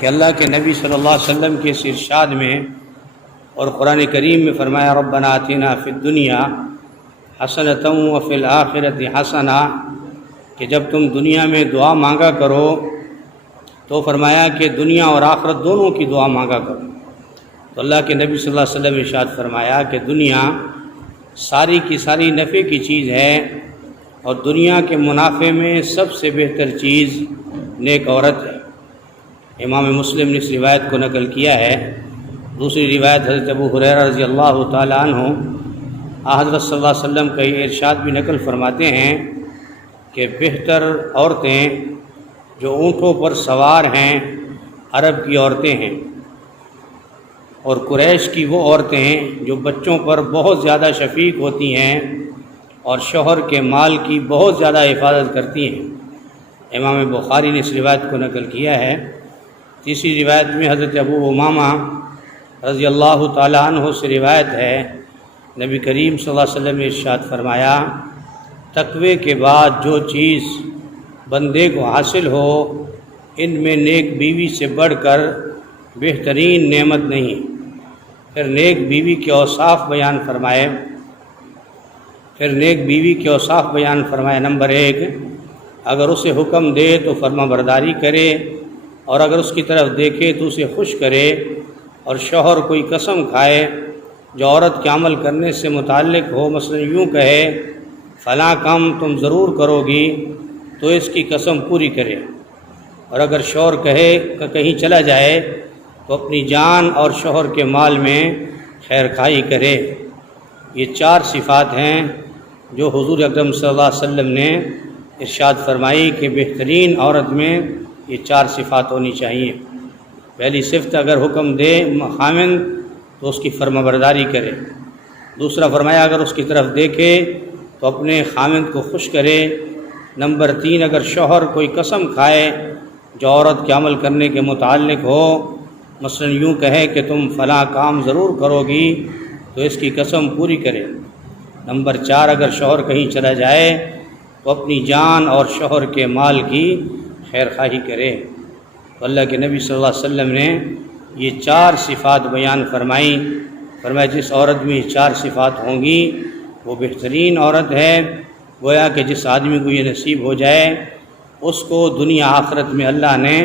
کہ اللہ کے نبی صلی اللہ علیہ وسلم کے اس ارشاد میں اور قرآن کریم میں فرمایا ربنا آتنا فی الدنیا حسنۃ وفی الآخرۃ حسنہ، کہ جب تم دنیا میں دعا مانگا کرو تو فرمایا کہ دنیا اور آخرت دونوں کی دعا مانگا کرو۔ تو اللہ کے نبی صلی اللہ علیہ وسلم ارشاد فرمایا کہ دنیا ساری کی ساری نفع کی چیز ہے، اور دنیا کے منافع میں سب سے بہتر چیز نیک عورت ہے۔ امام مسلم نے اس روایت کو نقل کیا ہے۔ دوسری روایت حضرت ابو ہریرہ رضی اللہ تعالیٰ عنہ حضرت صلی اللہ علیہ وسلم کا یہ ارشاد بھی نقل فرماتے ہیں کہ بہتر عورتیں جو اونٹوں پر سوار ہیں عرب کی عورتیں ہیں، اور قریش کی وہ عورتیں ہیں جو بچوں پر بہت زیادہ شفیق ہوتی ہیں اور شوہر کے مال کی بہت زیادہ حفاظت کرتی ہیں۔ امام بخاری نے اس روایت کو نقل کیا ہے۔ تیسری روایت میں حضرت ابو امامہ رضی اللہ تعالیٰ عنہ سے روایت ہے، نبی کریم صلی اللہ علیہ وسلم نے ارشاد فرمایا تقوی کے بعد جو چیز بندے کو حاصل ہو ان میں نیک بیوی سے بڑھ کر بہترین نعمت نہیں۔ پھر نیک بیوی کے اوصاف بیان فرمائے نمبر 1، اگر اسے حکم دے تو فرما برداری کرے، اور اگر اس کی طرف دیکھے تو اسے خوش کرے، اور شوہر کوئی قسم کھائے جو عورت کے عمل کرنے سے متعلق ہو، مثلا یوں کہے فلاں کام تم ضرور کرو گی، تو اس کی قسم پوری کرے، اور اگر شوہر کہے کہ کہیں چلا جائے تو اپنی جان اور شوہر کے مال میں خیر خواہی کرے۔ یہ 4 صفات ہیں جو حضور اکرم صلی اللہ علیہ وسلم نے ارشاد فرمائی کہ بہترین عورت میں یہ 4 صفات ہونی چاہیے۔ پہلی صفت، اگر حکم دے خامند تو اس کی فرما برداری کرے۔ دوسرا فرمایا اگر اس کی طرف دیکھے تو اپنے خامند کو خوش کرے۔ نمبر 3، اگر شوہر کوئی قسم کھائے جو عورت کے عمل کرنے کے متعلق ہو، مثلا یوں کہے کہ تم فلاں کام ضرور کرو گی، تو اس کی قسم پوری کرے۔ نمبر 4، اگر شوہر کہیں چلا جائے تو اپنی جان اور شوہر کے مال کی خیر خواہی کرے۔ تو اللہ کے نبی صلی اللہ علیہ وسلم نے یہ 4 صفات بیان فرمایا جس عورت میں یہ 4 صفات ہوں گی وہ بہترین عورت ہے۔ گویا کہ جس آدمی کو یہ نصیب ہو جائے اس کو دنیا آخرت میں اللہ نے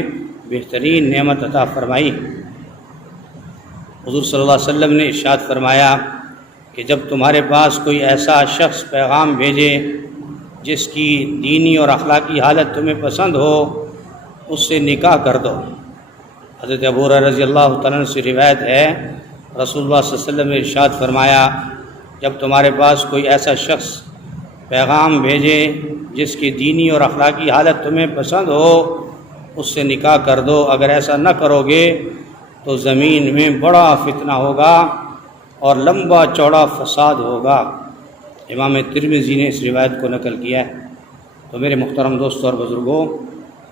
بہترین نعمت عطا فرمائی۔ حضور صلی اللہ علیہ وسلم نے ارشاد فرمایا کہ جب تمہارے پاس کوئی ایسا شخص پیغام بھیجے جس کی دینی اور اخلاقی حالت تمہیں پسند ہو، اس سے نکاح کر دو۔ حضرت ابو ہریرہ رضی اللہ تعالیٰ عنہ سے روایت ہے، رسول اللہ صلی اللہ علیہ وسلم نے ارشاد فرمایا جب تمہارے پاس کوئی ایسا شخص پیغام بھیجے جس کی دینی اور اخلاقی حالت تمہیں پسند ہو، اس سے نکاح کر دو۔ اگر ایسا نہ کرو گے تو زمین میں بڑا فتنہ ہوگا اور لمبا چوڑا فساد ہوگا۔ امام ترمذی نے اس روایت کو نقل کیا ہے۔ تو میرے محترم دوستوں اور بزرگوں،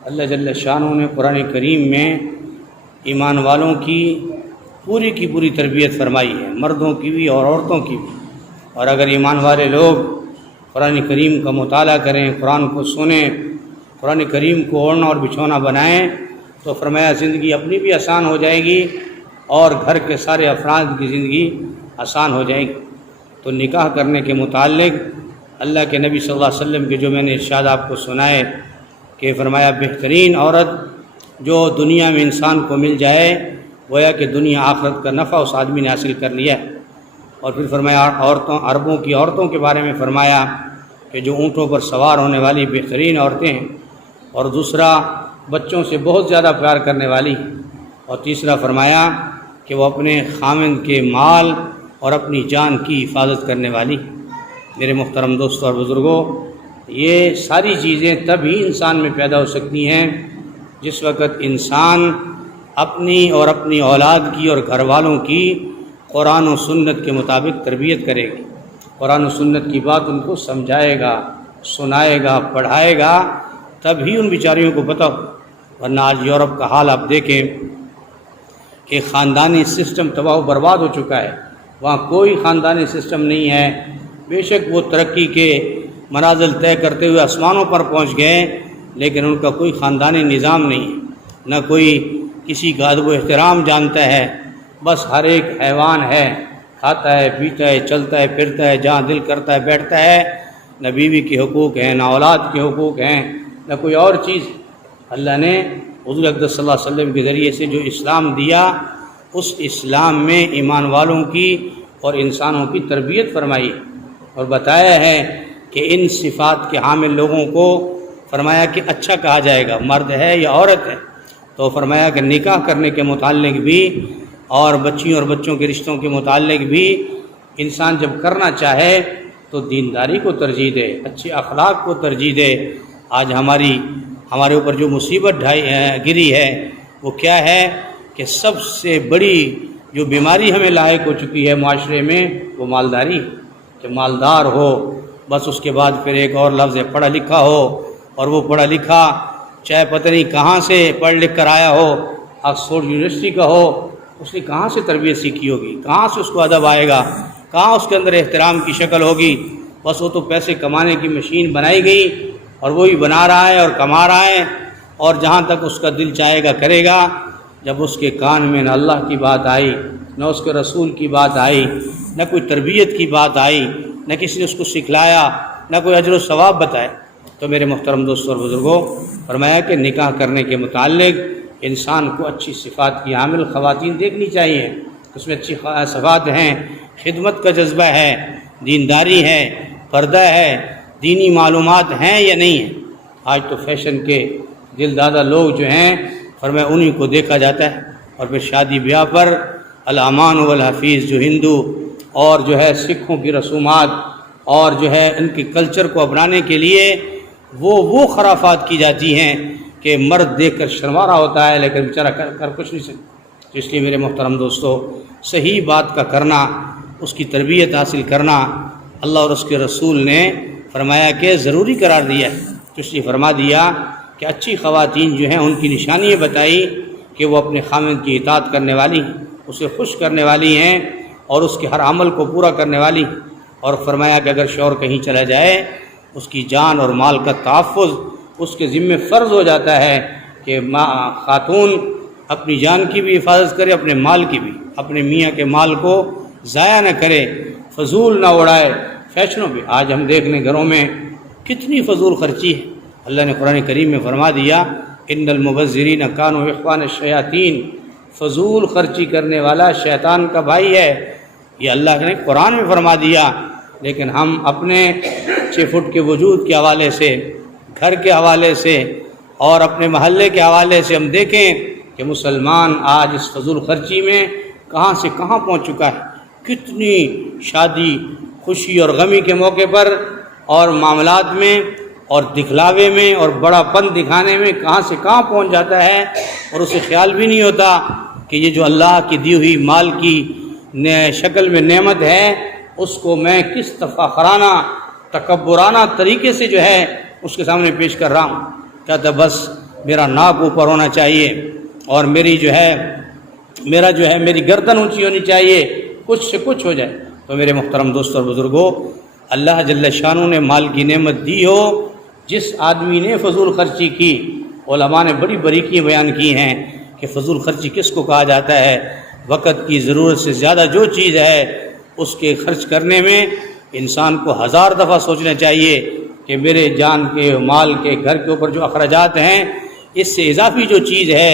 اللہ جل شانہ نے قرآن کریم میں ایمان والوں کی پوری تربیت فرمائی ہے، مردوں کی بھی اور عورتوں کی بھی۔ اور اگر ایمان والے لوگ قرآن کریم کا مطالعہ کریں، قرآن کو سنیں، قرآن کریم کو اوڑھنا اور بچھونا بنائیں، تو فرمایا زندگی اپنی بھی آسان ہو جائے گی اور گھر کے سارے افراد کی زندگی آسان ہو جائے گی۔ تو نکاح کرنے کے متعلق اللہ کے نبی صلی اللہ علیہ وسلم کے جو میں نے ارشاد آپ کو سنائے کہ فرمایا بہترین عورت جو دنیا میں انسان کو مل جائے، گویا کہ دنیا آخرت کا نفع اس آدمی نے حاصل کر لیا۔ اور پھر فرمایا عربوں کی عورتوں کے بارے میں فرمایا کہ جو اونٹوں پر سوار ہونے والی بہترین عورتیں ہیں، اور دوسرا بچوں سے بہت زیادہ پیار کرنے والی، اور تیسرا فرمایا کہ وہ اپنے خامند کے مال اور اپنی جان کی حفاظت کرنے والی۔ میرے محترم دوستوں اور بزرگوں، یہ ساری چیزیں تبھی انسان میں پیدا ہو سکتی ہیں جس وقت انسان اپنی اور اپنی اولاد کی اور گھر والوں کی قرآن و سنت کے مطابق تربیت کرے گی، قرآن و سنت کی بات ان کو سمجھائے گا، سنائے گا، پڑھائے گا، تب ہی ان بیچاریوں کو پتہ ہو۔ ورنہ آج یورپ کا حال آپ دیکھیں کہ خاندانی سسٹم تباہ و برباد ہو چکا ہے، وہاں کوئی خاندانی سسٹم نہیں ہے۔ بے شک وہ ترقی کے منازل طے کرتے ہوئے آسمانوں پر پہنچ گئے، لیکن ان کا کوئی خاندانی نظام نہیں ہے، نہ کوئی کسی کا ادب و احترام جانتا ہے، بس ہر ایک حیوان ہے، کھاتا ہے، پیتا ہے، چلتا ہے، پھرتا ہے، جہاں دل کرتا ہے بیٹھتا ہے، نہ بیوی کے حقوق ہیں، نہ اولاد کے حقوق ہیں، نہ کوئی اور چیز۔ اللہ نے حضور اقدس صلی اللہ علیہ وسلم کے ذریعے سے جو اسلام دیا، اس اسلام میں ایمان والوں کی اور انسانوں کی تربیت فرمائی اور بتایا ہے کہ ان صفات کے حامل لوگوں کو فرمایا کہ اچھا کہا جائے گا، مرد ہے یا عورت ہے۔ تو فرمایا کہ نکاح کرنے کے متعلق بھی اور بچیوں اور بچوں کے رشتوں کے متعلق بھی انسان جب کرنا چاہے تو دینداری کو ترجیح دے، اچھے اخلاق کو ترجیح دے۔ آج ہمارے اوپر جو مصیبت گری ہے وہ کیا ہے کہ سب سے بڑی جو بیماری ہمیں لاحق ہو چکی ہے معاشرے میں وہ مالداری، کہ مالدار ہو، بس اس کے بعد پھر ایک اور لفظ ہے پڑھا لکھا ہو، اور وہ پڑھا لکھا چاہے پتہ نہیں کہاں سے پڑھ لکھ کر آیا ہو، آکسفورڈ یونیورسٹی کا ہو، اس نے کہاں سے تربیت سیکھی ہوگی، کہاں سے اس کو ادب آئے گا، کہاں اس کے اندر احترام کی شکل ہوگی۔ بس وہ تو پیسے کمانے کی مشین بنائی گئی اور وہی بنا رہا ہے اور کما رہا ہے، اور جہاں تک اس کا دل چاہے گا کرے گا۔ جب اس کے کان میں نہ اللہ کی بات آئی، نہ اس کے رسول کی بات آئی، نہ کوئی تربیت کی بات آئی، نہ کسی نے اس کو سکھلایا، نہ کوئی اجر و ثواب بتائے، تو میرے محترم دوستوں اور بزرگوں، فرمایا کہ نکاح کرنے کے متعلق انسان کو اچھی صفات کی حامل خواتین دیکھنی چاہیے۔ اس میں اچھی صفات ہیں، خدمت کا جذبہ ہے، دینداری ہے، پردہ ہے، دینی معلومات ہیں یا نہیں ہیں۔ آج تو فیشن کے دل دادہ لوگ جو ہیں فرمایا انہی کو دیکھا جاتا ہے، اور پھر شادی بیاہ پر الامان والحفیظ جو ہندو اور جو ہے سکھوں کی رسومات اور جو ہے ان کے کلچر کو اپنانے کے لیے وہ خرافات کی جاتی ہیں کہ مرد دیکھ کر شرما رہا ہوتا ہے لیکن بیچارہ کر کچھ نہیں سکتا۔ اس لیے میرے محترم دوستو، صحیح بات کا کرنا، اس کی تربیت حاصل کرنا اللہ اور اس کے رسول نے فرمایا کہ ضروری قرار دیا ہے۔ تو اس لیے فرما دیا کہ اچھی خواتین جو ہیں ان کی نشانیاں بتائی کہ وہ اپنے خامند کی اطاعت کرنے والی، اسے خوش کرنے والی ہیں اور اس کے ہر عمل کو پورا کرنے والی، اور فرمایا کہ اگر شوہر کہیں چلا جائے اس کی جان اور مال کا تحفظ اس کے ذمہ فرض ہو جاتا ہے کہ خاتون اپنی جان کی بھی حفاظت کرے، اپنے مال کی بھی، اپنے میاں کے مال کو ضائع نہ کرے، فضول نہ اڑائے۔ فیشنوں بھی آج ہم دیکھ لیں گھروں میں کتنی فضول خرچی ہے۔ اللہ نے قرآن کریم میں فرما دیا ان المبذرین کانوا اخوان الشیاطین، فضول خرچی کرنے والا شیطان کا بھائی ہے، یہ اللہ نے قرآن میں فرما دیا۔ لیکن ہم اپنے 6 فٹ کے وجود کے حوالے سے، گھر کے حوالے سے اور اپنے محلے کے حوالے سے ہم دیکھیں کہ مسلمان آج اس فضول خرچی میں کہاں سے کہاں پہنچ چکا ہے۔ کتنی شادی، خوشی اور غمی کے موقع پر اور معاملات میں اور دکھلاوے میں اور بڑا پن دکھانے میں کہاں سے کہاں پہنچ جاتا ہے، اور اسے خیال بھی نہیں ہوتا کہ یہ جو اللہ کی دی ہوئی مال کی شکل میں نعمت ہے اس کو میں کس تفاخرانہ تکبرانہ طریقے سے جو ہے اس کے سامنے پیش کر رہا ہوں۔ کہتا بس میرا ناک اوپر ہونا چاہیے اور میری گردن اونچی ہونی چاہیے، کچھ سے کچھ ہو جائے۔ تو میرے محترم دوستوں اور بزرگوں، اللہ جل شانہ نے مال کی نعمت دی ہو، جس آدمی نے فضول خرچی کی، علماء نے بڑی باریکیاں بیان کی ہیں کہ فضول خرچی کس کو کہا جاتا ہے۔ وقت کی ضرورت سے زیادہ جو چیز ہے اس کے خرچ کرنے میں انسان کو 1000 دفعہ سوچنا چاہیے کہ میرے جان کے، مال کے، گھر کے اوپر جو اخراجات ہیں، اس سے اضافی جو چیز ہے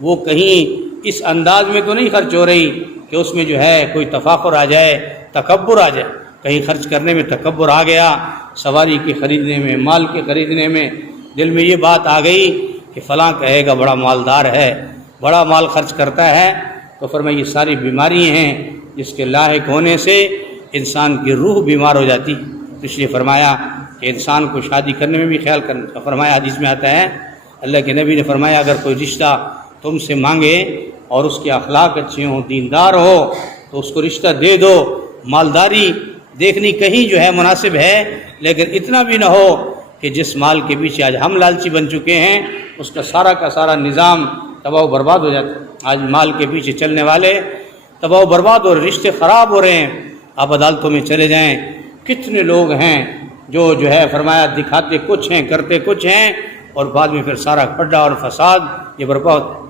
وہ کہیں اس انداز میں تو نہیں خرچ ہو رہی کہ اس میں جو ہے کوئی تفاخر آ جائے، تکبر آ جائے۔ کہیں خرچ کرنے میں تکبر آ گیا، سواری کے خریدنے میں، مال کے خریدنے میں دل میں یہ بات آ گئی کہ فلاں کہے گا بڑا مالدار ہے، بڑا مال خرچ کرتا ہے، تو فرمایا یہ ساری بیماری ہیں جس کے لاحق ہونے سے انسان کی روح بیمار ہو جاتی۔ اس لیے فرمایا کہ انسان کو شادی کرنے میں بھی خیال کرنا۔ فرمایا حدیث میں آتا ہے، اللہ کے نبی نے فرمایا اگر کوئی رشتہ تم سے مانگے اور اس کے اخلاق اچھے ہوں، دیندار ہو، تو اس کو رشتہ دے دو۔ مالداری دیکھنی کہیں جو ہے مناسب ہے، لیکن اتنا بھی نہ ہو کہ جس مال کے پیچھے آج ہم لالچی بن چکے ہیں اس کا سارا نظام تباہ و برباد ہو جاتا ہے۔ آج مال کے پیچھے چلنے والے تباہ و برباد ہو رہے، رشتے خراب ہو رہے ہیں۔ آپ عدالتوں میں چلے جائیں، کتنے لوگ ہیں جو ہے فرمایا دکھاتے کچھ ہیں، کرتے کچھ ہیں، اور بعد میں پھر سارا پڈا اور فساد یہ برپا ہوتا ہے۔